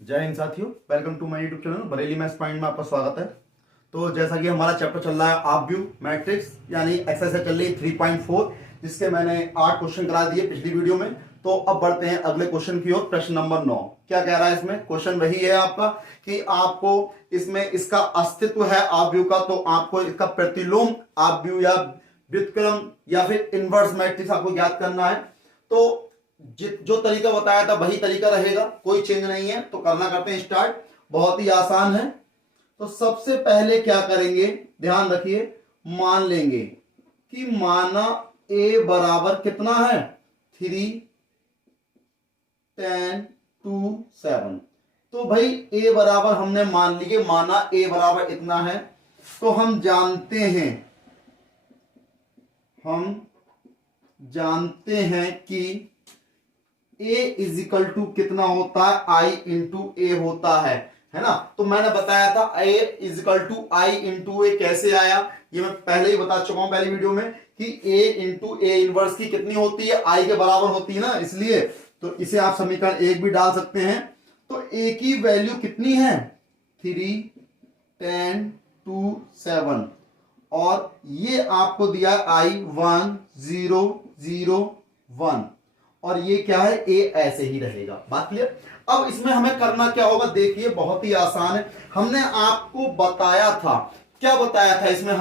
जय हिंद साथियों, welcome to my YouTube channel Bareilly maths point में आपका स्वागत है। तो जैसा कि हमारा चैप्टर चल रहा है आप व्यू मैट्रिक्स यानी एक्सरसाइज चल रही है 3.4, जिसके मैंने 8 क्वेश्चन करा दिए पिछली वीडियो में। तो अब बढ़ते हैं अगले क्वेश्चन की ओर। प्रश्न नंबर 9 क्या कह रहा है इसमें? क्वेश्चन वही है आपका कि आपको इसमें इसका अस्तित्व है आप व्यू का, तो आपको इसका प्रतिलोम आप व्यू या व्युत्क्रम या फिर इनवर्स मैट्रिक्स आपको ज्ञात करना है। तो जो तरीका बताया था वही तरीका रहेगा, कोई चेंज नहीं है। तो करना करते हैं स्टार्ट। बहुत ही आसान है। तो सबसे पहले क्या करेंगे, ध्यान रखिए, मान लेंगे कि माना a बराबर कितना है 3, 10, 2, 7। तो भाई a बराबर हमने मान लिए, माना a बराबर इतना है। तो हम जानते हैं कि a इज इक्वल टू कितना होता है, i इंटू ए होता है ना। तो मैंने बताया था a is equal to I into A कैसे आया, ये मैं पहले ही बता चुका हूं पहली वीडियो में कि a इंटू ए इनवर्स की कितनी होती है, i के बराबर होती है ना, इसलिए तो इसे आप समीकरण 1 भी डाल सकते हैं। तो a की वैल्यू कितनी है 3, 10, 2, 7 और ये आपको दिया i 1, 0, 0, 1 और ये क्या है a ऐसे ही रहेगा। बात क्लियर? अब इसमें हमें करना क्या होगा, देखिए बहुत ही आसान है। हमने आपको बताया था, क्या बताया था इसमें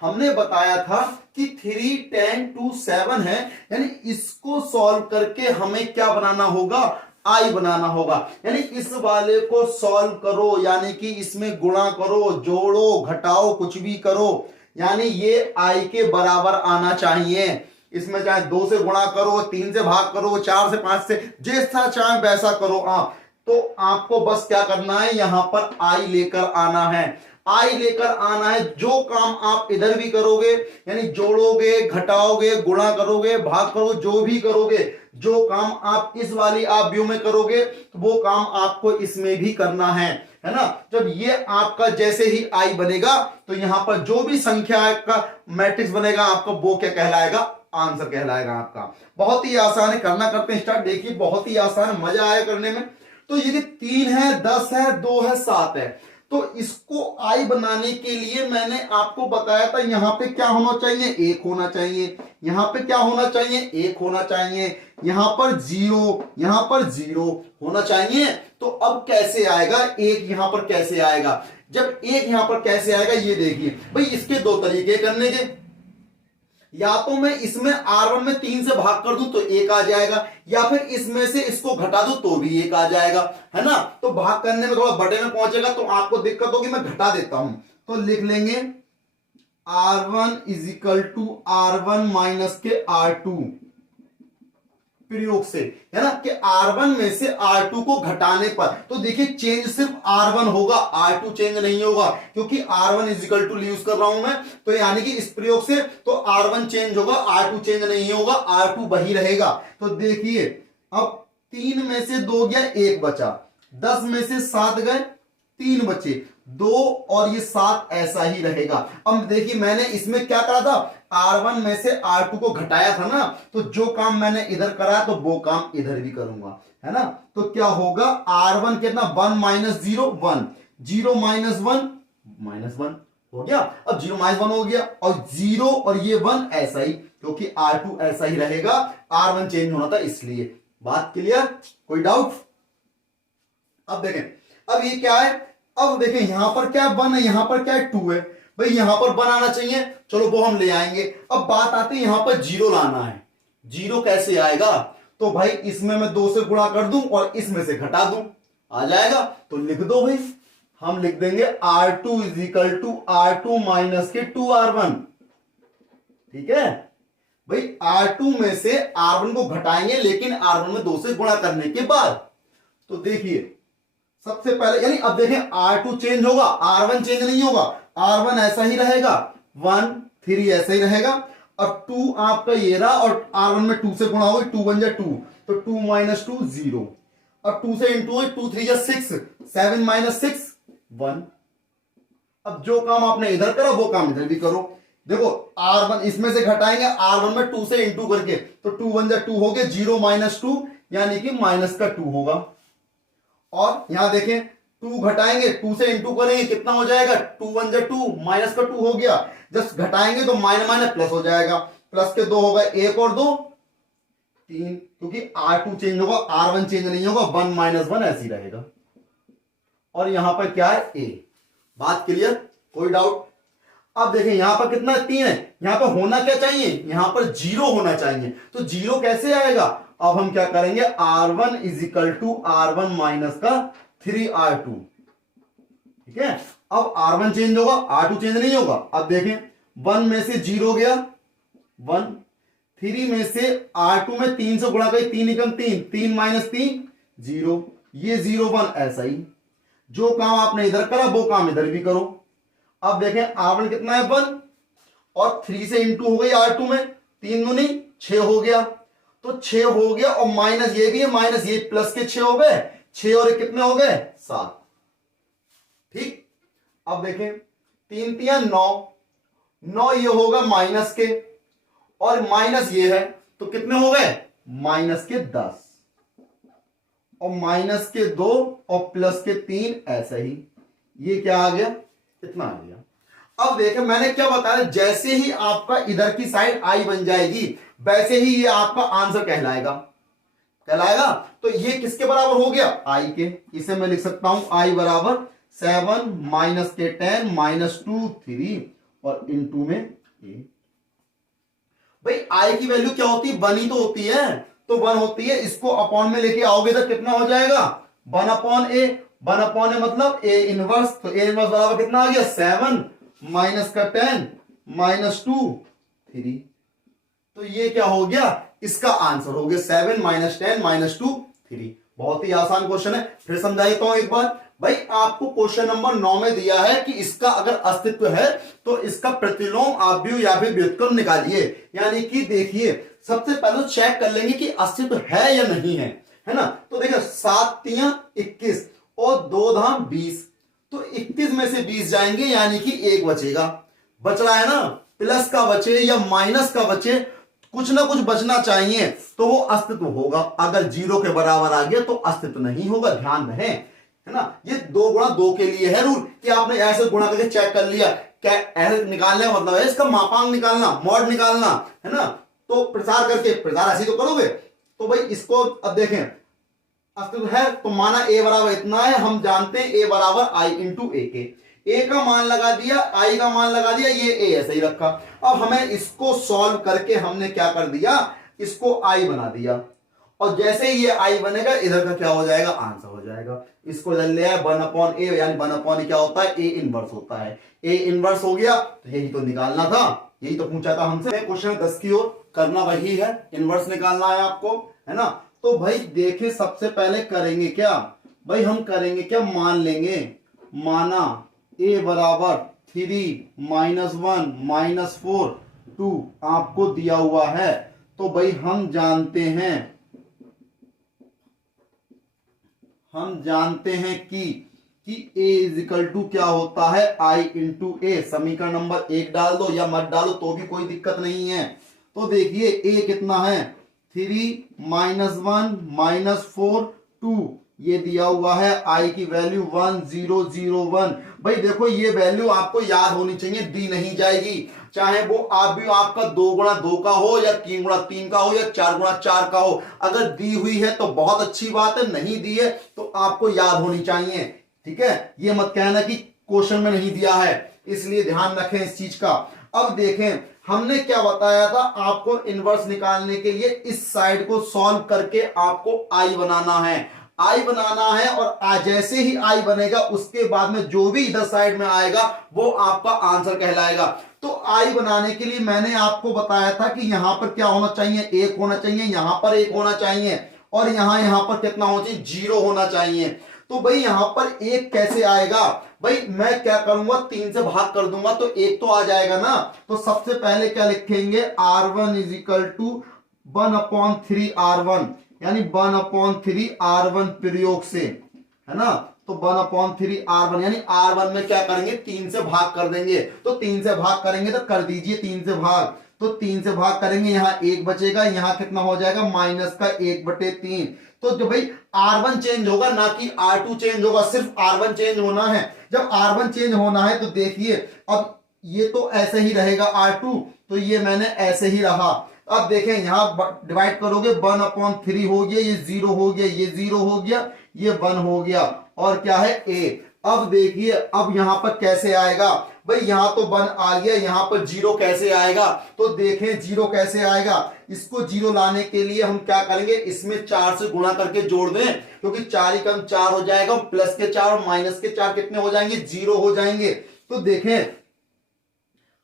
हमने बताया था कि 3, 10, 2, 7 है, यानी इसको सॉल्व करके हमें क्या बनाना होगा, आई बनाना होगा। यानी इस वाले को सॉल्व करो, यानी कि इसमें गुणा करो, जोड़ो, घटाओ, कुछ भी करो, यानी ये आई के बराबर आना चाहिए। इसमें चाहे 2 से गुणा करो, 3 से भाग करो, 4 से, 5 से, जैसा चाहे वैसा करो आप। तो आपको बस क्या करना है, यहां पर आई लेकर आना है, आई लेकर आना है। जो काम आप इधर भी करोगे, यानी जोड़ोगे, घटाओगे, गुणा करोगे, भाग करो, जो भी करोगे, जो काम आप इस वाली आप व्यू में करोगे, तो वो काम आपको इसमें भी करना है ना। जब ये आपका जैसे ही आई बनेगा, तो यहां पर जो भी संख्या का मैट्रिक्स बनेगा आपका, वो क्या कहलाएगा, आंसर कहलाएगा आपका। बहुत ही आसान है, करना करते हैं स्टार्ट। देखिए बहुत ही आसान है, मजा आया करने में। तो ये 3 है, 10 है, 2 है, 7 है। तो इसको आई बनाने के लिए मैंने आपको बताया था यहां पे क्या होना चाहिए, 1 होना चाहिए। यहां पे क्या होना चाहिए, 1 होना चाहिए। यहां पर 0, यहां पर 0 होना चाहिए। तो अब कैसे आएगा 1 यहां पर, कैसे आएगा? जब 1 यहां पर कैसे आएगा, ये देखिए भाई, इसके 2 तरीके करने के। या तो मैं इसमें R1 में 3 से भाग कर दूं तो 1 आ जाएगा, या फिर इसमें से इसको घटा दूं तो भी 1 आ जाएगा, है ना। तो भाग करने में थोड़ा बटे में पहुंचेगा तो आपको दिक्कत होगी, मैं घटा देता हूं। तो लिख लेंगे R1 is equal to R1 minus के R2 प्रयोग से, है ना, कि R1 में से R2 को घटाने पर। तो देखिए चेंज सिर्फ R1 होगा, R2 चेंज नहीं होगा, क्योंकि R1 is equal to use कर रहा हूं मैं। तो यानी कि इस प्रयोग से तो R1 चेंज होगा, R2 चेंज नहीं होगा, R2 वही रहेगा। तो देखिए अब 3 में से 2 गया, 1 बचा, 10 में से 7 गए, 3 बचे, 2 और ये 7 ऐसा ही रहेगा। अब देखिए मैंने इसमें क्या करा था, R1 में से R2 को घटाया था ना, तो जो काम मैंने इधर करा तो वो काम इधर भी करूंगा, है ना। तो क्या होगा, R1 कितना, 1 माइनस 0, 1, 0 माइनस 1, -1 हो गया। अब 0 माइनस 1 हो गया, और 0 और ये 1 ऐसा ही, क्योंकि R2 ऐसा ही रहेगा, R1 चेंज होना था इसलिए। बात क्लियर? कोई डाउट? अब देखें, अब ये क्या है, अब देखें यहां पर क्या 1 है, यहां पर क्या है 2 है। भाई यहां पर 1 आना चाहिए, चलो वो हम ले आएंगे। अब बात आती है यहां पर 0 लाना है। 0 कैसे आएगा? तो भाई इसमें मैं 2 से गुणा कर दूं और इसमें से घटा दूं, आ जाएगा। तो लिख दो भाई, हम लिख देंगे R2 is equal to R2 minus के 2R1। ठीक है भाई, R2 में से R1 को घटाएंगे, लेकिन R1 में 2 से गुणा करने के बाद। तो देखिए सबसे पहले, यानी अब देखें R2 चेंज होगा, R1 चेंज नहीं होगा, R1 ऐसा ही रहेगा, 1, 3 ऐसा ही रहेगा। अब 2 आपका ये रहा, और R1 में 2 से गुणा होगा, 2 1 जा 2, तो 2 माइनस 2 0। अब 2 से इंटू हो, 2 3 जा 6, 7 माइनस 6 1। अब जो काम आपने इधर करा वो काम इधर भी करो। देखो R1 इसमें से घटाएंगे, R1 में 2 से इंटू करके, तो 2 1 जा 2 हो गया, 0 माइनस 2 यानी कि माइनस का 2 होगा। और यहां देखें 2 घटाएंगे, 2 से इंटू करेंगे, कितना हो जाएगा, 2 1 जा 2, माइनस का 2 हो गया, जस्ट घटाएंगे तो माइनस माइनस प्लस हो जाएगा, प्लस के 2 हो गए, 1 और 2 3, क्योंकि R2 चेंज होगा, R1 चेंज नहीं होगा, 1 माइनस 1 ऐसे ही रहेगा। और यहां पर क्या है, A। बात क्लियर, कोई डाउट? अब देखें यहां पर कितना 3 है, यहां पर होना क्या चाहिए, यहां पर 0 होना चाहिए, तो 0 कैसे आएगा? अब हम क्या करेंगे, R1 is equal to R1 minus का 3R2, ठीक है। अब R1 चेंज होगा, R2 चेंज नहीं होगा। अब देखें 1 में से 0 गया 1, 3 में से R2 में 3 से गुणा करें, 3 निकल 3, 3 माइनस 3 0, ये 0 1 ऐसा ही, जो काम आपने इधर करा वो काम इधर भी करो। अब देखें R1 कितना है 1, और 3 से इंटू हो गई R2 में, 3 दूनी 6 हो गया, तो 6 हो गया, और माइनस ये भी है, माइनस ये प्लस के 6 हो गए, 6 और ये कितने हो गए 7, ठीक। अब देखें 3 3 9, 9 ये होगा माइनस के, और माइनस ये है, तो कितने हो गए माइनस के 10, और माइनस के 2 और प्लस के 3 ऐसा ही, ये क्या आ गया, इतना आ गया। अब देखें मैंने क्या बताया, जैसे ही आपका इधर की साइड आई बन जाएगी वैसे ही ये आपका आंसर कहलाएगा। तो ये किसके बराबर हो गया, आई के। इसे मैं लिख सकता हूं आई बराबर 7 माइनस के 10 माइनस 2 3 और इनटू में ए। भाई आई की वैल्यू क्या होती है, 1 ही तो होती है, तो 1 होती है, इसको अपॉन में लेके आओगे तो कितना हो जाएगा 1 अपॉन ए, 1 अपॉन ए मतलब ए इनवर्स, तो ए इनवर्स बराबर कितना आ गया 7 माइनस का 10 माइनस 2 3, तो ये क्या हो गया, इसका आंसर हो गया 7 माइनस 10 माइनस 2 3। बहुत ही आसान क्वेश्चन है, फिर समझा देता हूं एक बार। भाई आपको क्वेश्चन नंबर 9 में दिया है कि इसका अगर अस्तित्व है तो इसका प्रतिलोम आव्यूह या फिर व्युत्क्रम निकालिए, यानी कि देखिए सबसे पहले तो चेक कर लेंगे कि अस्तित्व है या नहीं है ना। तो देखिए 7 3 21 और 2 धाम 20, तो 21 में से 20 जाएंगे यानी कि 1 बचेगा, बच रहा है ना, प्लस का बचे या माइनस का बचे, कुछ ना कुछ बचना चाहिए, तो वो अस्तित्व होगा। अगर 0 के बराबर आ गया तो अस्तित्व नहीं होगा, ध्यान रहे, है ना। ये 2 गुणा 2 के लिए है रूल, कि आपने ऐसे गुणा करके चेक कर लिया, क्या ऐसे निकालने का मतलब है इसका मापांक निकालना, मॉड निकालना, है ना। तो प्रसार करके, प्रसार ऐसे तो करोगे, तो भाई इसको अब देखें अस्तित्व है तो माना ए बराबर इतना है, हम जानते हैं ए बराबर आई इंटू ए के, ए का मान लगा दिया, आई का मान लगा दिया, ये ए ऐसे ही रखा। अब हमें इसको सॉल्व करके हमने क्या कर दिया, इसको आई बना दिया, और जैसे ही ये आई बनेगा इधर का क्या हो जाएगा, आंसर हो जाएगा। इसको इधर ले आए 1 अपॉन ए, यानी 1 अपॉन ए क्या होता है, ए इनवर्स होता है। ए इनवर्स हो गया तो यही तो निकालना था, यही तो पूछा था हमसे क्वेश्चन 10 की ओर, करना वही है, इनवर्स निकालना है आपको, है ना। तो भाई देखें सबसे पहले करेंगे क्या, भाई हम करेंगे क्या, मान लेंगे, माना ए बराबर 3 माइनस 1 माइनस 4 2 आपको दिया हुआ है, तो भाई हम जानते हैं कि a इज इक्वल टू क्या होता है, i इंटू ए। समीकरण नंबर 1 डाल दो या मत डालो तो भी कोई दिक्कत नहीं है। तो देखिए a कितना है 3 माइनस 1 माइनस 4 2, ये दिया हुआ है, i की वैल्यू 1001। भाई देखो ये वैल्यू आपको याद होनी चाहिए, दी नहीं जाएगी, चाहे वो आप भी आपका 2 गुणा 2 का हो या 3 गुणा 3 का हो या 4 गुणा 4 का हो। अगर दी हुई है तो बहुत अच्छी बात है, नहीं दी है तो आपको याद होनी चाहिए, ठीक है। ये मत कहना कि क्वेश्चन में नहीं दिया है, इसलिए ध्यान रखें इस चीज का। अब देखें हमने क्या बताया था, आपको इनवर्स निकालने के लिए इस साइड को सॉल्व करके आपको आई बनाना है, आई बनाना है, और जैसे ही आई बनेगा उसके बाद में जो भी इधर साइड में आएगा वो आपका आंसर कहलाएगा। तो आई बनाने के लिए मैंने आपको बताया था कि यहां पर क्या होना चाहिए, 1 होना चाहिए, यहां पर 1 होना चाहिए, और यहां पर कितना होना चाहिए, 0 होना चाहिए। तो भाई यहां पर 1 कैसे आएगा, भाई मैं क्या करूंगा 3 से भाग कर दूंगा तो 1 तो आ जाएगा ना। तो सबसे पहले क्या लिखेंगे, R1 is equal to 1 upon 3 R1, यानी 1 अपॉन 3 R1 प्रयोग से, है ना। तो 1 अपॉन 3 R1, यानी R1 में क्या करेंगे 3 से भाग कर देंगे, तो 3 से भाग करेंगे तो कर दीजिए 3 से भाग, तो 3 से भाग करेंगे, यहाँ 1 बचेगा, यहाँ कितना हो जाएगा माइनस का 1/3। तो जो भाई R1 चेंज होगा ना कि R2 चेंज होगा, सिर्फ R1 चेंज होना है। जब R1 चेंज होना है तो देखिए अब ये तो ऐसे ही रहेगा R2, तो ये मैंने ऐसे ही रहा। अब देखें यहां डिवाइड करोगे 1/3 हो गया, ये 0 हो गया, ये 0 हो गया, ये 1 हो गया, और क्या है a। अब देखिए अब यहां पर कैसे आएगा भाई, यहां तो 1 आ गया, यहां पर 0 कैसे आएगा, तो देखें 0 कैसे आएगा। इसको 0 लाने के लिए हम क्या करेंगे, इसमें 4 से गुणा करके जोड़ दें, क्योंकि 4 ही कम 4 हो जाएगा, प्लस के 4 और माइनस के 4 कितने हो जाएंगे, 0 हो जाएंगे। तो देखें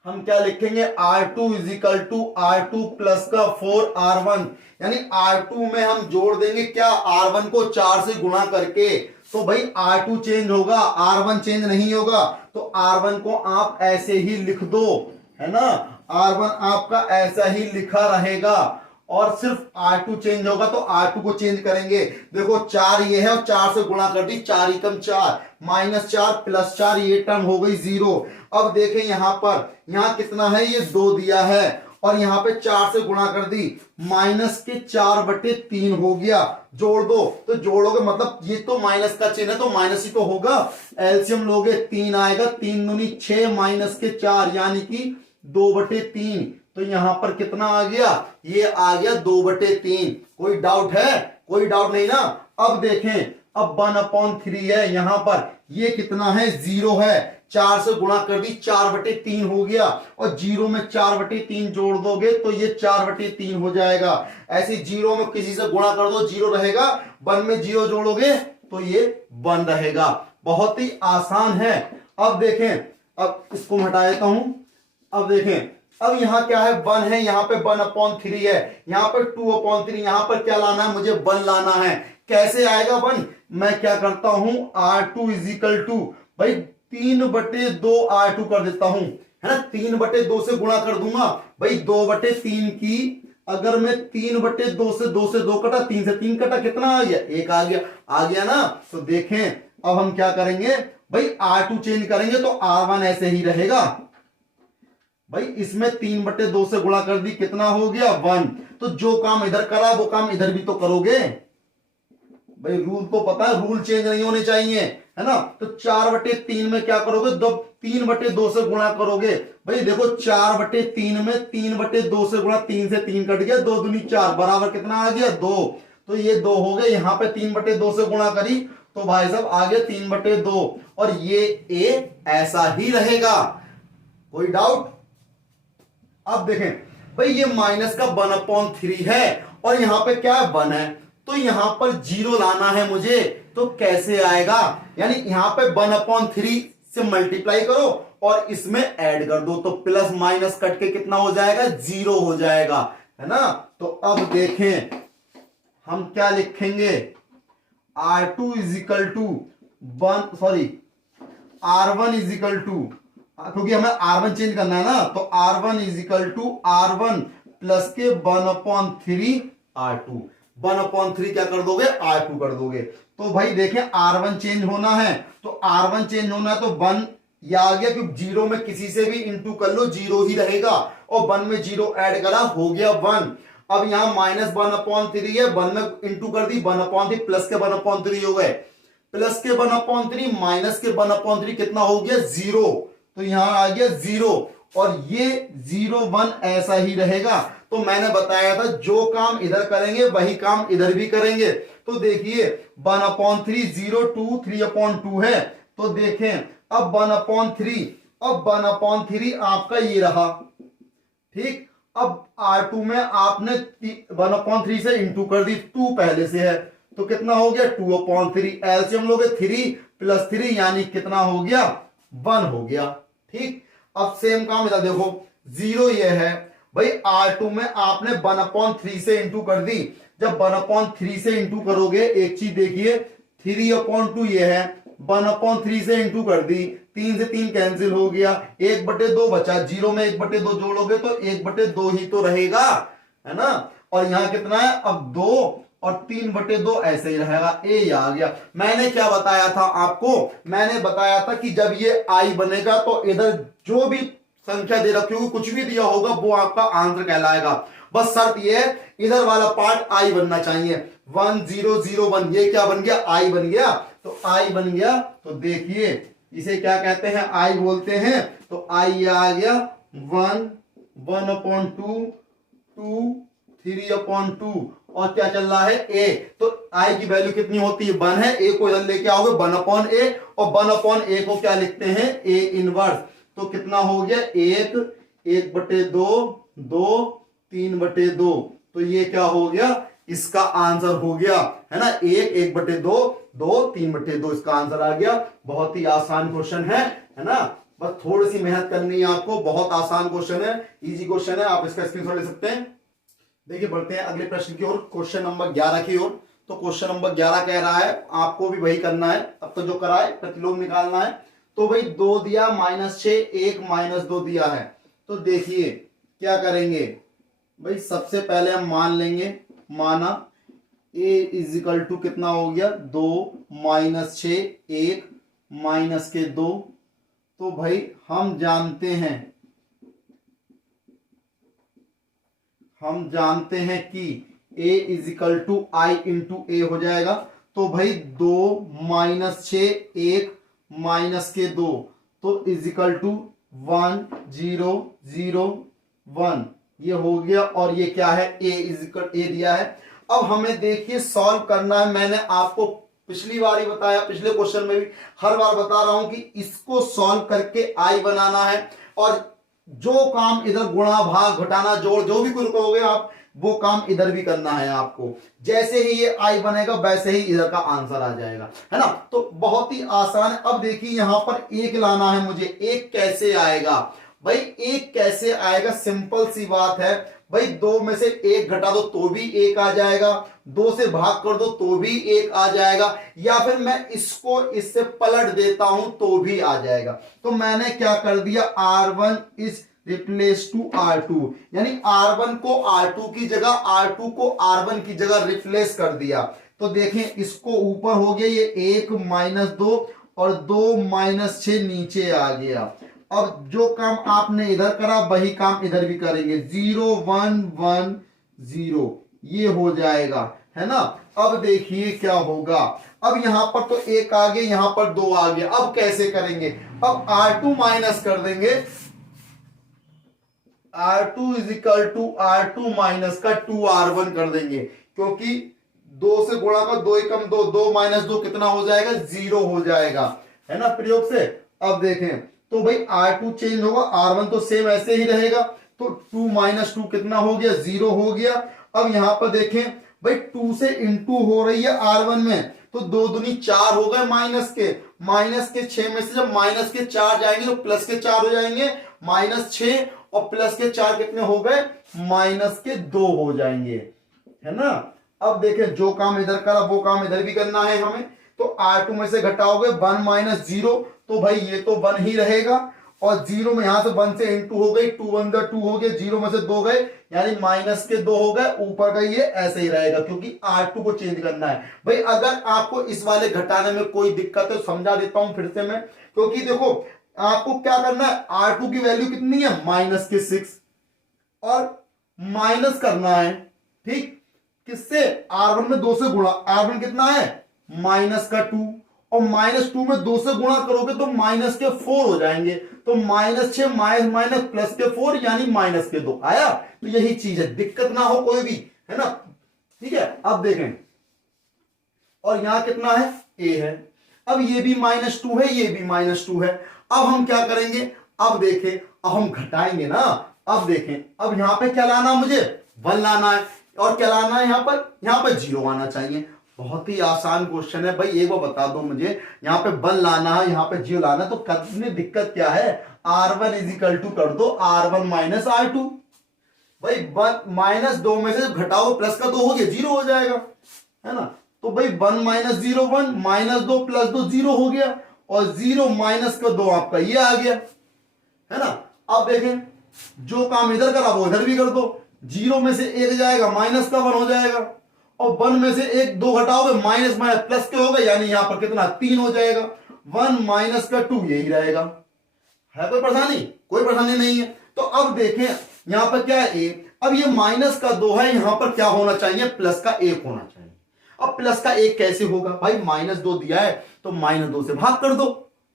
हम क्या लिखेंगे, R2 is equal to R2 plus का 4R1, यानी R2 में हम जोड़ देंगे क्या, R1 को 4 से गुणा करके। तो भाई R2 चेंज होगा, R1 चेंज नहीं होगा, तो R1 को आप ऐसे ही लिख दो, है ना, R1 आपका ऐसा ही लिखा रहेगा, और सिर्फ R2 चेंज होगा तो R2 को चेंज करेंगे। देखो 4 ये है और 4 से गुणा कर दी, 4 ही कम 4, -4 प्लस 4, ये टर्म हो गई 0। अब देखें यहां पर, यहां कितना है, ये 2 दिया है, और यहां पे 4 से गुणा कर दी, -4/3 हो गया। जोड़ दो, तो जोड़ोगे मतलब ये तो माइनस का चिन्ह है तो माइनस ही तो होगा। एलसीएम लोगे 3 आएगा, 3 दूनी 6 -4 यानी कि 2/3। तो यहां पर कितना आ गया, ये आ गया 2/3। कोई डाउट है, कोई डाउट नहीं ना। अब देखें अब 1/3 है, यहां पर ये कितना है, 0 है, 4 से गुणा कर दी, 4/3 हो गया, और 0 में 4/3 जोड़ दोगे तो ये 4/3 हो जाएगा। ऐसे 0 में किसी से गुणा कर दो, 0 रहेगा, 1 में 0 जोड़ोगे तो ये 1 रहेगा। बहुत ही आसान है। अब देखें, अब इसको हटा देता हूं। अब देखें अब यहां क्या है, 1 है, यहां पे 1/3 है, यहां पर 2/3, यहां पर क्या लाना है, मुझे 1 लाना है। कैसे आएगा 1, मैं क्या करता हूं, R2 इजिकल टू भाई 3/2 R2 कर देता हूं, है ना, 3/2 से गुणा कर दूंगा भाई, 2/3 की अगर मैं 3/2 से 2 कटा, 3 से 3 कटा, कितना आ गया, 1 आ गया, आ गया ना। तो देखें अब हम क्या करेंगे भाई, R2 चेंज करेंगे तो R1 ऐसे ही रहेगा भाई, इसमें 3/2 से गुणा कर दी, कितना हो गया 1। तो जो काम इधर करा वो काम इधर भी तो करोगे भाई, रूल तो पता है, रूल चेंज नहीं होने चाहिए, है ना। तो 4/3 में क्या करोगे, 3/2 से गुणा करोगे भाई। देखो 4/3 में 3/2 से गुणा, 3 से 3 कट गया, 2 दूनी 4 बराबर कितना आ गया 2। तो ये 2 हो गए, यहां पे 3/2 से गुणा करी तो भाई साहब आ गया 3/2, और ये a ऐसा ही रहेगा। कोई डाउट। अब देखें भाई ये माइनस का 1/3 है, और यहां पे क्या है 1 है, तो यहां पर 0 लाना है मुझे, तो कैसे आएगा, यानी यहां पे 1/3 से मल्टीप्लाई करो और इसमें ऐड कर दो, तो प्लस माइनस कट के कितना हो जाएगा, 0 हो जाएगा, है ना। तो अब देखें हम क्या लिखेंगे, R2 is equal to R1 is equal to, क्योंकि हमें R1 चेंज करना है ना, तो R1 is equal to R1 plus के 1/3 R2, 1/3 क्या कर दोगे, R2 कर दोगे। तो भाई देखें R1 चेंज होना है, तो R1 चेंज होना है तो 1 ये आ गया, क्योंकि 0 में किसी से भी इंटू कर लो 0 ही रहेगा, और 1 में 0 ऐड करा हो गया 1। अब यहां -1/3 है, 1 में इंटू कर दी 1/3, प्लस के 1/3 हो गए, प्लस के 1/3 माइनस के 1/3 कितना हो गया 0, तो यहां आ गया 0, और ये 0 1 ऐसा ही रहेगा। तो मैंने बताया था जो काम इधर करेंगे वही काम इधर भी करेंगे। तो देखिए 1/3 0 2 3/2 है, तो देखें अब 1/3, अब 1/3 आपका ये रहा, ठीक। अब R2 में आपने 1/3 से इंटू कर दी, 2 पहले से है, तो कितना हो गया 2/3, एलसीएम लोगे 3 + 3 यानी कितना हो गया 1 हो गया, ठीक। अब सेम काम इधर देखो, 0 ये है भाई, R2 में आपने 1/3 से इंटू कर दी, जब 1/3 से इंटू करोगे एक चीज देखिए, 3/2 ये है, 1/3 से इंटू कर दी, 3 से 3 कैंसिल हो गया, 1/2 बचा, 0 में 1/2 जोड़ोगे तो 1/2 ही तो रहेगा, है ना। और यहां कितना है अब 2, और 3/2 ऐसे ही रहेगा, ए आ गया। मैंने क्या बताया था आपको, मैंने बताया था कि जब ये आई बनेगा तो इधर जो भी संख्या दे रखी होगी, कुछ भी दिया होगा वो आपका आंसर कहलाएगा। बस शर्त ये है इधर वाला पार्ट आई बनना चाहिए। 1001 ये क्या बन गया, आई बन गया। तो आई बन गया तो देखिए इसे क्या कहते हैं, आई बोलते हैं। तो आई आ गया 1/2 2 3/2 और क्या चल रहा है ए। तो आई की वैल्यू कितनी होती है, 1 है। ए को इधर लेके आओगे 1/a और 1/a को क्या लिखते हैं, ए इनवर्स। तो कितना हो गया 1/2 2 3/2। तो ये क्या हो गया, इसका आंसर हो गया, है ना। 1/2 2 3/2 इसका आंसर आ गया। बहुत ही आसान क्वेश्चन है ना। बस थोड़ी सी मेहनत करनी है आपको, बहुत आसान क्वेश्चन है, इजी क्वेश्चन है, आप इसका स्क्रीनशॉट ले सकते हैं। देखिए बढ़ते हैं अगले प्रश्न की ओर, क्वेश्चन नंबर 11 की ओर। तो क्वेश्चन नंबर 11 कह रहा है आपको भी वही करना है, अब तो जो करा है प्रतिलोम निकालना है। तो भाई 2 दिया -6 1 -2 दिया है। तो देखिए क्या करेंगे भाई, सबसे पहले हम मान लेंगे, माना a = कितना हो गया 2 -6 1 -2। तो भाई हम जानते हैं कि a = I × a हो जाएगा। तो भाई 2 -6 1 -2 तो = 1 0 0 1 ये हो गया। और ये क्या है, a दिया है। अब हमें देखिए सॉल्व करना है। मैंने आपको पिछली बार ही बताया, पिछले क्वेश्चन में भी हर बार बता रहा हूं कि इसको सॉल्व करके आई बनाना है। और जो काम इधर गुणा भाग घटाना जोड़ जो भी कुछ करोगे आप, वो काम इधर भी करना है आपको। जैसे ही ये आई बनेगा वैसे ही इधर का आंसर आ जाएगा, है ना। तो बहुत ही आसान है। अब देखिए यहां पर एक लाना है मुझे, एक कैसे आएगा भाई, एक कैसे आएगा, सिंपल सी बात है भाई। 2 में से 1 घटा दो तो भी 1 आ जाएगा, 2 से भाग कर दो तो भी 1 आ जाएगा, या फिर मैं इसको इससे पलट देता हूं तो भी आ जाएगा। तो मैंने क्या कर दिया, R1 is replace to R2, यानी R1 को R2 की जगह, R2 को R1 की जगह रिप्लेस कर दिया। तो देखें इसको ऊपर हो गया ये 1 -2 और 2 -6 नीचे आ गया। अब जो काम आपने इधर करा वही काम इधर भी करेंगे, 0 1 1 0 ये हो जाएगा, है ना। अब देखिए क्या होगा, अब यहां पर तो 1 आ गया, यहां पर 2 आ गया। अब कैसे करेंगे, अब R2 माइनस कर देंगे, R2 = R2 माइनस का 2R1 कर देंगे, क्योंकि 2 से गुणा का 2 एकम 2 2 -2 कितना हो जाएगा, 0 हो जाएगा, है ना, प्रयोग से। अब देखें तो भाई R2 चेंज होगा, R1 तो सेम ऐसे ही रहेगा। तो 2 - 2 कितना हो गया, 0 हो गया। अब यहां पर देखें भाई 2 से इंटू हो रही है R1 में, तो 2 दूनी 4 हो गए माइनस के 6 में से जब माइनस के 4 जाएंगे तो प्लस के 4 हो जाएंगे, -6 और प्लस के 4 कितने हो गए, -2 हो जाएंगे, है ना। अब देखें जो काम इधर करा वो काम इधर भी करना है हमें। तो R2 में से घटाओगे 1 - 0 तो भाई ये तो 1 ही रहेगा, और 0 में यहां से 1 से इंटू हो गई, 2 1 2 हो गए, 0 में से 2 गए यानी -2 हो गए, ऊपर का ये ऐसे ही रहेगा क्योंकि R2 को चेंज करना है। भाई अगर आपको इस वाले घटाने में कोई दिक्कत है तो समझा देता हूं फिर से मैं, क्योंकि देखो आपको क्या करना है, R2 की वैल्यू कितनी है, -6 और माइनस करना है, ठीक, किससे, R1 में 2 से गुणा, R1 कितना है -2 और -2 में 2 से गुणा करोगे तो -4 हो जाएंगे। तो -6 माइनस प्लस के 4 यानी -2 आया। तो यही चीज है, दिक्कत ना हो कोई भी, है ना, ठीक है। अब देखें और यहां कितना है, a है। अब ये भी -2 है, ये भी -2 है। अब हम क्या करेंगे, अब देखें, अब हम घटाएंगे ना। अब देखें, अब यहां पे क्या लाना, मुझे 1 लाना है, और क्या लाना है, यहां पर 0 आना चाहिए। बहुत ही आसान क्वेश्चन है भाई, एक बार बता दो मुझे, यहाँ पे 1 लाना है, यहाँ पे 0 लाना है, तो करने दिक्कत क्या है, R1 = कर दो R1 - R2। भाई -2 में से घटाओ प्लस का 2 हो गया, 0 हो जाएगा, है ना। तो भाई 1 - 0 1 -2 + 2 0 हो गया, और 0 माइनस का 2 आपका ये आ गया, है ना। अब देखें जो काम इधर करा वो इधर भी कर दो, 0 में से 1 जाएगा, माइनस का 1 हो जाएगा, और 1 में से 1 2 घटाओगे, माइनस प्लस के होगा, यानी यहां पर कितना 3 हो जाएगा, 1 - 2 यही रहेगा, है कोई परेशानी? कोई परेशानी नहीं है। तो अब देखें यहां पर क्या है ए, अब ये माइनस का 2 है, यहां पर क्या होना चाहिए? प्लस का 1 होना चाहिए। अब प्लस का 1 कैसे होगा भाई? -2 दिया है तो -2 से भाग कर दो,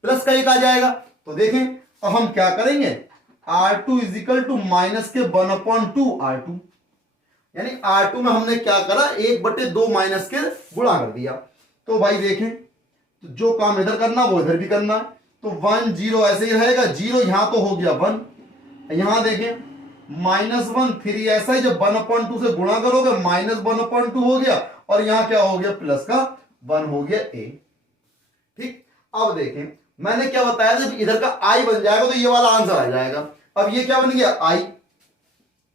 प्लस का 1 आ जाएगा। तो देखें अब हम क्या करेंगे, R2 इजिकल टू माइनस के 1/2 R2, यानी R2 में हमने क्या करा, 1/2 माइनस के गुणा कर दिया। तो भाई देखें तो जो काम इधर करना वो इधर भी करना है, तो 1 0 ऐसे ही रहेगा, 0 यहां तो हो गया 1, यहां देखें -1 3 ऐसा ही, जब 1/2 से गुणा करोगे -1/2 हो गया, और यहां क्या हो गया, प्लस का 1 हो गया ए। ठीक, अब देखें मैंने क्या बताया, जब इधर का आई बन जाएगा तो ये वाला आंसर आ जाएगा। अब ये क्या बन गया, आई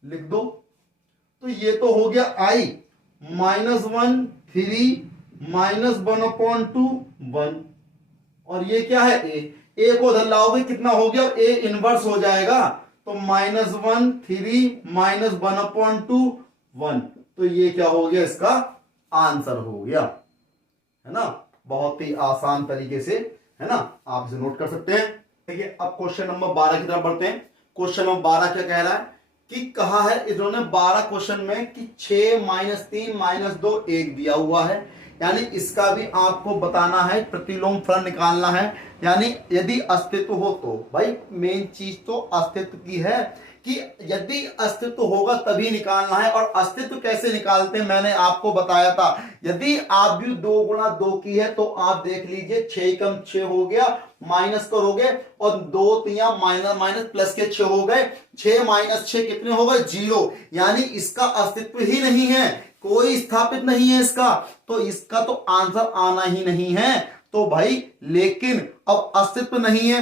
लिख दो, तो ये तो हो गया आई -1 3 -1/2 1, और ये क्या है ए को उधर लाओगे कितना हो गया, ए इनवर्स हो जाएगा, तो -1 3 -1/2 1, तो ये क्या हो गया, इसका आंसर हो गया, है ना। बहुत ही आसान तरीके से, है ना, आप इसे नोट कर सकते हैं। देखिए अब क्वेश्चन नंबर 12 की तरफ बढ़ते हैं। क्वेश्चन नंबर 12 क्या कह रहा है कि कहा है इन्होंने 12 क्वेश्चन में कि 6 -3 -2 1 दिया हुआ है, यानी इसका भी आपको बताना है, प्रतिलोम फलन निकालना है। यानी यदि अस्तित्व हो तो, भाई मेन चीज तो अस्तित्व की है कि यदि अस्तित्व होगा तभी निकालना है। और अस्तित्व कैसे निकालते हैं मैंने आपको बताया था, यदि आप भी 2 × 2 की है तो आप देख लीजिए 6 कम 6 हो गया, माइनस करोगे और 2 3 माइनस माइनस प्लस के 6 हो गए, 6 - 6 कितने हो गए, 0, यानी इसका अस्तित्व ही नहीं है, कोई स्थापित नहीं है इसका, तो इसका तो आंसर आना ही नहीं है। तो भाई लेकिन अब अस्तित्व नहीं है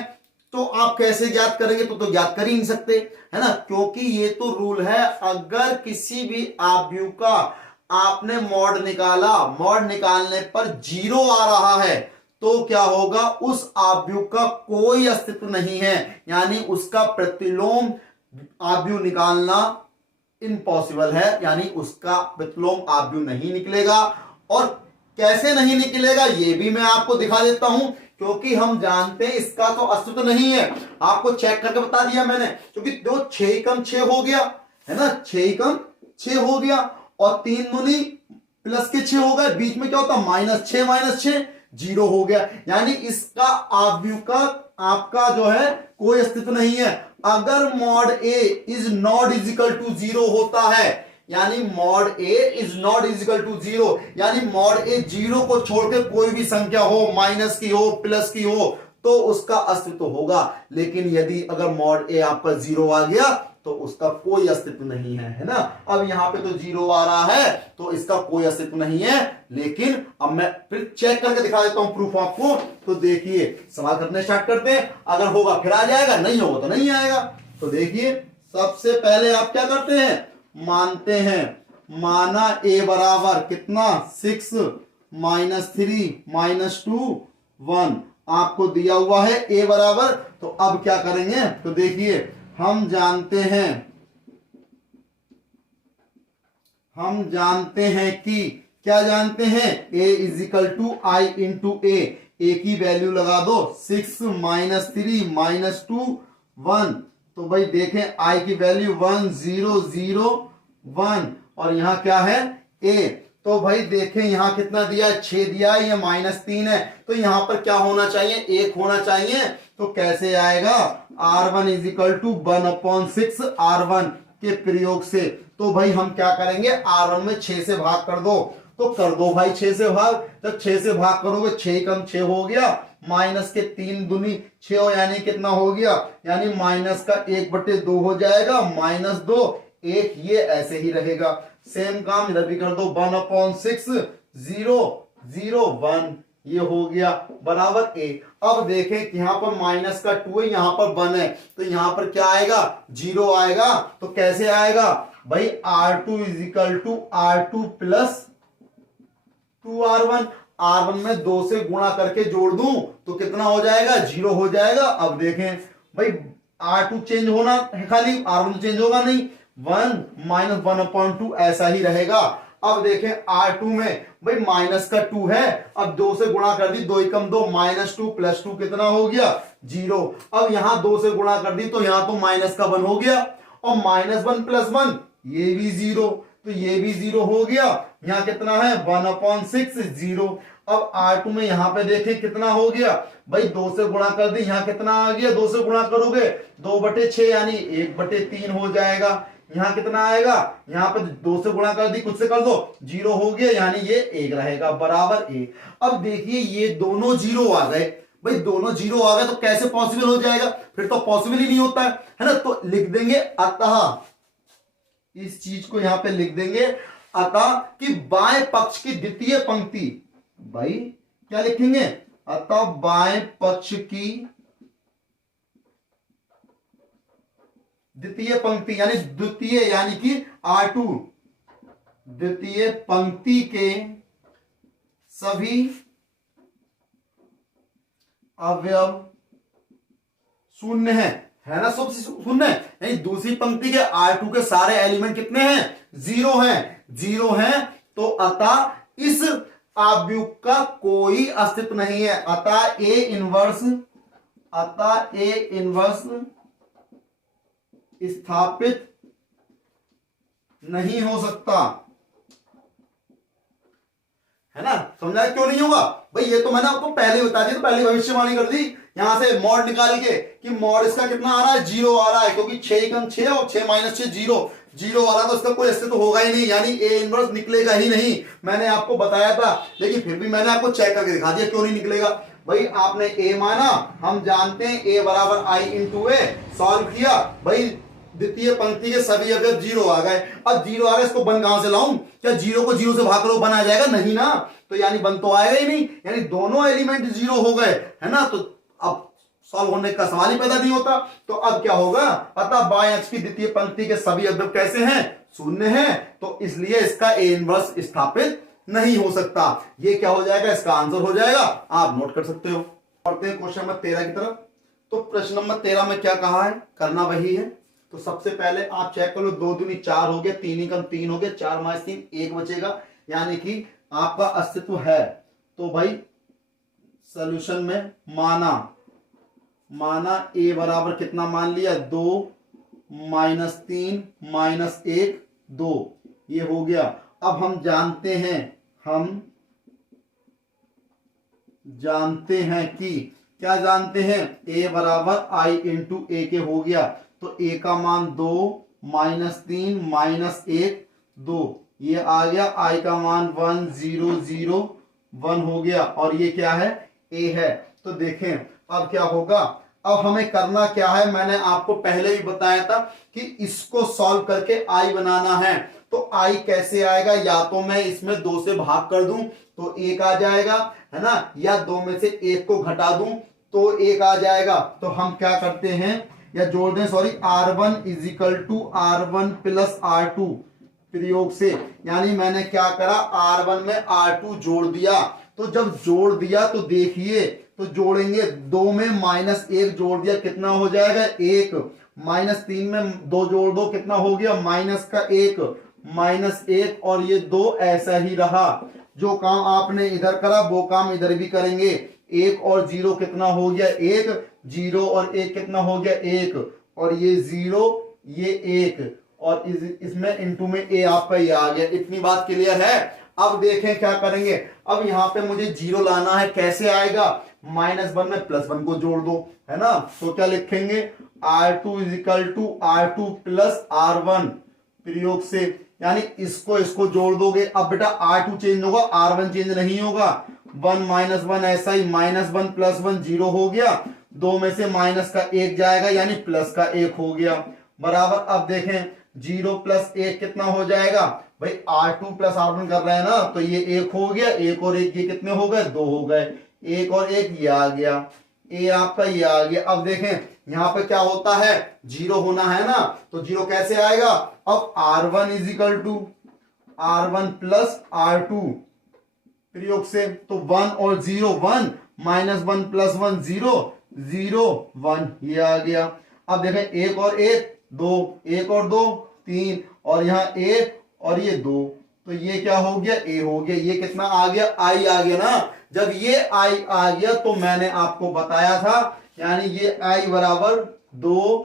तो आप कैसे ज्ञात करेंगे, तो ज्ञात कर ही नहीं सकते, है ना, क्योंकि ये तो रूल है, अगर किसी भी आव्यूह का आपने मॉड निकाला, मॉड निकालने पर 0 आ रहा है तो क्या होगा, उस आव्यूह का कोई अस्तित्व नहीं है, यानी उसका प्रतिलोम आव्यूह निकालना इम्पॉसिबल है, यानी उसका प्रतिलोम आव्यूह नहीं निकलेगा। और कैसे नहीं निकलेगा ये भी मैं आपको दिखा देता हूं, क्योंकि हम जानते हैं इसका तो अस्तित्व नहीं है, आपको चेक करके बता दिया मैंने, क्योंकि जो 6 कम 6 हो गया, है ना, 6 कम 6 हो गया, और 3 दूनी प्लस के 6 हो गए, बीच में क्या होता, -6 -6 0 हो गया, यानी इसका आव्यूह का आपका जो है कोई अस्तित्व नहीं है। अगर mod A is not equal to 0 होता है, यानी mod A is not equal to 0, यानी मॉड ए 0 को छोड़कर कोई भी संख्या हो, माइनस की हो प्लस की हो, तो उसका अस्तित्व होगा। लेकिन यदि अगर मॉड ए आपका 0 आ गया तो उसका कोई अस्तित्व नहीं है ना। अब यहां पे तो 0 आ रहा है तो इसका कोई अस्तित्व नहीं है, लेकिन अब मैं फिर चेक करके दिखा देता हूं प्रूफ आपको। तो देखिए सवाल करने स्टार्ट करते हैं, अगर होगा फिर आ जाएगा, नहीं होगा तो नहीं आएगा। तो देखिए सबसे पहले आप क्या करते हैं, मानते हैं, माना a बराबर कितना 6 -3 -2 1, आपको दिया हुआ है a बराबर। तो अब क्या करेंगे, तो देखिए हम जानते हैं कि क्या जानते हैं, a is equal to I into A की वैल्यू लगा दो, 6 -3 -2 1। तो भाई देखें i की वैल्यू 1 0 0 1, और यहां क्या है a। तो भाई देखें यहां कितना दिया है, 6 दिया है, ये -3 है, तो यहां पर क्या होना चाहिए, 1 होना चाहिए। तो कैसे आएगा, r1 इजिकल टू 1/6 r1 के प्रयोग से। तो भाई हम क्या करेंगे, r1 में 6 से भाग कर दो, तो कर दो भाई 6 से भाग। जब 6 से भाग करोगे 6 कम 6 हो गया, माइनस के 3 दूनी 6 हो, यानी कितना हो गया, यानी माइनस का 1/2 हो जाएगा, -2 1, ये ऐसे ही रहेगा। सेम काम इधर भी कर दो, 1/6 0 0 1, ये हो गया बराबर a। अब देखें कि यहां पर माइनस का 2 है, यहां पर 1 है, तो यहां पर क्या आएगा, 0 आएगा। तो कैसे आएगा भाई, r2 is equal to r2 plus 2r1, r1 में 2 से गुणा करके जोड़ दूं तो कितना हो जाएगा, 0 हो जाएगा। अब देखें भाई r2 चेंज होना है खाली, r1 चेंज होगा नहीं, 1 -1/2 ऐसा ही रहेगा। अब देखें R2 में भाई माइनस का 2 है, अब 2 से गुणा कर दी, 2 एकम 2, -2 + 2 कितना हो गया 0। अब यहां 2 से गुणा कर दी तो यहां तो माइनस का 1 हो गया, और -1 + 1 ये भी 0, तो ये भी 0 हो गया। यहां कितना है 1/6 0। अब R2 में यहां पे देखें कितना हो गया भाई, 2 से गुणा कर दी, यहां कितना आ गया, 2 से गुणा करोगे 2/6 यानी 1/3 हो जाएगा। यहां कितना आएगा, यहां पे 2 से गुणा कर दी, कुछ से कर दो 0 हो गया, यानी ये 1 रहेगा बराबर 1। अब देखिए ये दोनों 0 आ गए, भाई दोनों 0 आ गए तो कैसे पॉसिबल हो जाएगा, फिर तो पॉसिबल ही नहीं होता है ना। तो लिख देंगे अतः, इस चीज को यहां पे लिख देंगे अतः कि बाएं पक्ष की द्वितीय पंक्ति, भाई क्या लिखेंगे, अतः बाएं पक्ष की द्वितीय पंक्ति यानी द्वितीय यानी कि R2 द्वितीय पंक्ति के सभी अवयव शून्य है ना, सब शून्य है, यानी दूसरी पंक्ति के R2 के सारे एलिमेंट कितने हैं 0 हैं। तो अतः इस अवयव का कोई अस्तित्व नहीं है, अतः A इनवर्स स्थापित नहीं हो सकता, है ना। समझा क्यों नहीं होगा भाई, ये तो मैंने आपको पहले बता दिया, तो पहले भविष्यवाणी कर दी, यहां से मॉड निकाल के कि मॉड इसका कितना आ रहा है 0 आ रहा है, क्योंकि 6 कम 6 और 6 - 6 0 आ रहा, तो इसका कोई अस्तित्व होगा ही नहीं, यानी A इनवर्स निकलेगा ही नहीं। मैंने आपको बताया था, लेकिन फिर भी मैंने आपको चेक करके दिखा दिया क्यों नहीं निकलेगा। भाई आपने A माना, हम जानते हैं A बराबर I × A, सॉल्व किया, भाई द्वितीय पंक्ति के सभी अवयव 0 आ गए। अब 0 आ गए, इसको 1 कहां से लाऊं, क्या 0 को 0 से भाग करो 1 आ जाएगा, नहीं ना, तो यानी 1 तो आएगा ही नहीं, यानी दोनों एलिमेंट 0 हो गए, है ना। तो अब सॉल्व होने का सवाल ही पैदा नहीं होता। तो अब क्या होगा, अतः बाएं अक्ष की द्वितीय पंक्ति के सभी अवयव कैसे हैं, शून्य हैं, तो इसलिए इसका A इनवर्स स्थापित नहीं हो सकता। ये क्या हो जाएगा, इसका आंसर हो जाएगा, आप नोट कर सकते हो। पढ़ते हैं क्वेश्चन नंबर 13 की तरफ। तो प्रश्न नंबर 13 में क्या कहा है, करना वही है। तो सबसे पहले आप चेक करो, 2 दूनी 4 हो गया, 3 एकम 3 हो गया, 4 - 3 1 बचेगा, यानी कि आपका अस्तित्व है। तो भाई सॉल्यूशन में माना A बराबर कितना मान लिया 2 - 3 - 1 2, ये हो गया। अब हम जानते हैं कि क्या जानते हैं, A बराबर I × A के हो गया, तो A का मान 2 - 3 - 1 2, ये आ गया। I का मान 1 0 0 1 हो गया, और ये क्या है A है। तो देखें अब क्या होगा, अब हमें करना क्या है, मैंने आपको पहले ही बताया था कि इसको सॉल्व करके I बनाना है। तो I कैसे आएगा, या तो मैं इसमें 2 से भाग कर दूं तो 1 आ जाएगा, है ना, या 2 में से 1 को घटा दूं तो 1 आ जाएगा। तो हम क्या करते हैं, या जोड़ दें, सॉरी, R1 = R1 + R2 प्रयोग से, यानी मैंने क्या करा, R1 में R2 जोड़ दिया। तो जब जोड़ दिया तो देखिए, तो जोड़ेंगे, 2 में -1 जोड़ दिया, कितना हो जाएगा 1, -3 में 2 जोड़ दो, कितना हो गया -1 और ये 2 ऐसा ही रहा। जो काम आपने इधर करा वो काम इधर भी करेंगे। 1 और 0 कितना हो गया 1, 0 और 1 कितना हो गया 1, और ये 0 ये 1, और इसमें इनटू में A आपका ये आ गया। इतनी बात क्लियर है। अब देखें क्या करेंगे, अब यहां पे मुझे 0 लाना है, कैसे आएगा, -1 में +1 को जोड़ दो, है ना। तो क्या लिखेंगे, R2 = R2 + R1 प्रयोग से, यानी इसको जोड़ दोगे। अब बेटा R2 चेंज होगा, R1 चेंज नहीं होगा। 1 - 1 ऐसा ही, -1 + 1 0 हो गया, 2 में से माइनस का 1 जाएगा, यानी प्लस का 1 हो गया, बराबर। अब देखें 0 + 1 कितना हो जाएगा, भाई R2 + R1 कर रहे हैं ना, तो ये 1 हो गया, 1 और 1 ये कितने हो गए 2 हो गए, 1 और 1 ये आ गया, A आपका ये आ गया। अब देखें यहां पे क्या होता है, 0 होना है ना, तो 0 कैसे आएगा, अब R1 = R1 + R2 प्रयोग से, तो 1 और 0 1, -1 + 1 0 0 1 ये आ गया। अब देखें 1 और 1 2, 1 और 2 3, और यहाँ 1 और ये 2, तो ये क्या हो गया, ए हो गया। ये कितना आ गया, आई आ गया ना। जब ये आई आ गया तो मैंने आपको बताया था, यानी ये आई बराबर 2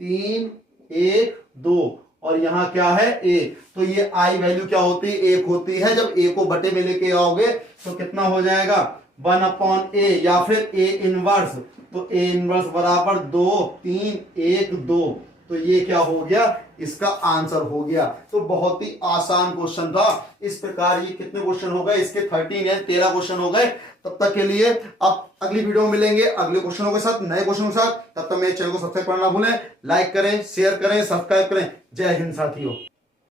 3 1 2 और यहां क्या है ए। तो ये आई वैल्यू क्या होती है, 1 होती है। जब ए को बटे में लेके आओगे तो कितना हो जाएगा, 1/a या फिर ए इनवर्स। तो ए इनवर्स बराबर 2 3 1 2। तो ये क्या हो गया, इसका आंसर हो गया। तो बहुत ही आसान क्वेश्चन था। इस प्रकार ये कितने क्वेश्चन हो गए, इसके 13 या 13 क्वेश्चन हो गए। तब तक के लिए अब अगली वीडियो में मिलेंगे अगले क्वेश्चनों के साथ, नए क्वेश्चनों के साथ। तब तक मेरे चैनल को सब्सक्राइब करना ना भूलें, लाइक करें, शेयर करें, सब्सक्राइब करें। जय हिंद साथियों।